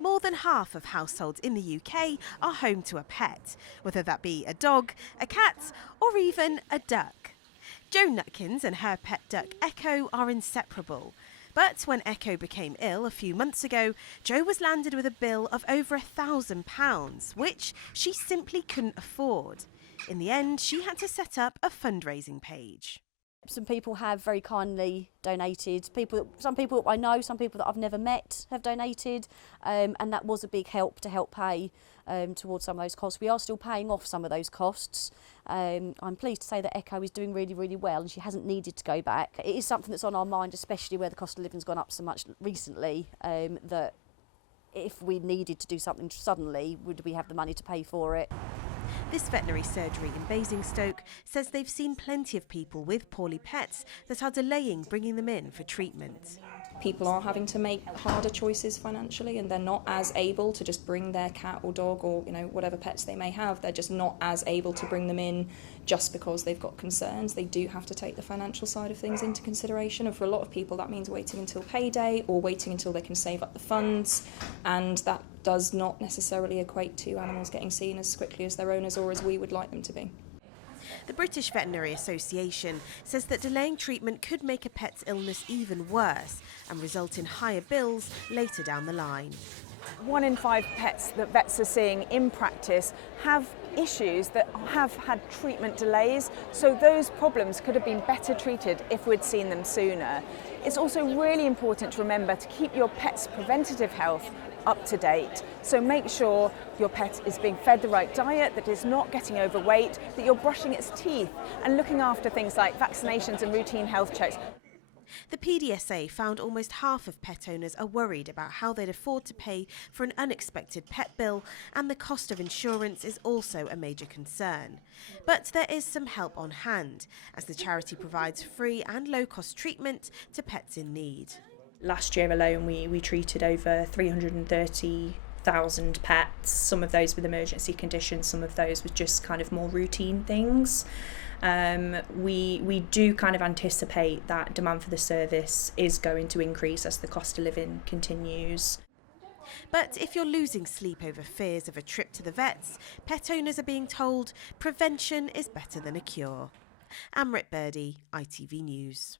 More than half of households in the UK are home to a pet, whether that be a dog, a cat or even a duck. Jo Nutkins and her pet duck Echo are inseparable. But when Echo became ill a few months ago, Jo was landed with a bill of over £1,000, which she simply couldn't afford. In the end, she had to set up a fundraising page. Some people have very kindly donated. Some people that I know, some people that I've never met have donated, and that was a big help to help pay towards some of those costs. We are still paying off some of those costs. I'm pleased to say that Echo is doing really, really well, and she hasn't needed to go back. It is something that's on our mind, especially where the cost of living's gone up so much recently, that if we needed to do something suddenly, would we have the money to pay for it? This veterinary surgery in Basingstoke says they've seen plenty of people with poorly pets that are delaying bringing them in for treatment. People are having to make harder choices financially, and they're not as able to just bring their cat or dog or whatever pets they may have. They're just not as able to bring them in just because they've got concerns. They do have to take the financial side of things into consideration, and for a lot of people that means waiting until payday or waiting until they can save up the funds, and that does not necessarily equate to animals getting seen as quickly as their owners or as we would like them to be. The British Veterinary Association says that delaying treatment could make a pet's illness even worse and result in higher bills later down the line. 1 in 5 pets that vets are seeing in practice have issues that have had treatment delays, so those problems could have been better treated if we'd seen them sooner. It's also really important to remember to keep your pet's preventative health up to date, so make sure your pet is being fed the right diet, that it's not getting overweight, that you're brushing its teeth and looking after things like vaccinations and routine health checks. The PDSA found almost half of pet owners are worried about how they'd afford to pay for an unexpected pet bill, and the cost of insurance is also a major concern. But there is some help on hand, as the charity provides free and low-cost treatment to pets in need. Last year alone we treated over 330,000 pets, some of those with emergency conditions, some of those with just kind of more routine things. We do kind of anticipate that demand for the service is going to increase as the cost of living continues. But if you're losing sleep over fears of a trip to the vets, pet owners are being told prevention is better than a cure. Amrit Birdie, ITV News.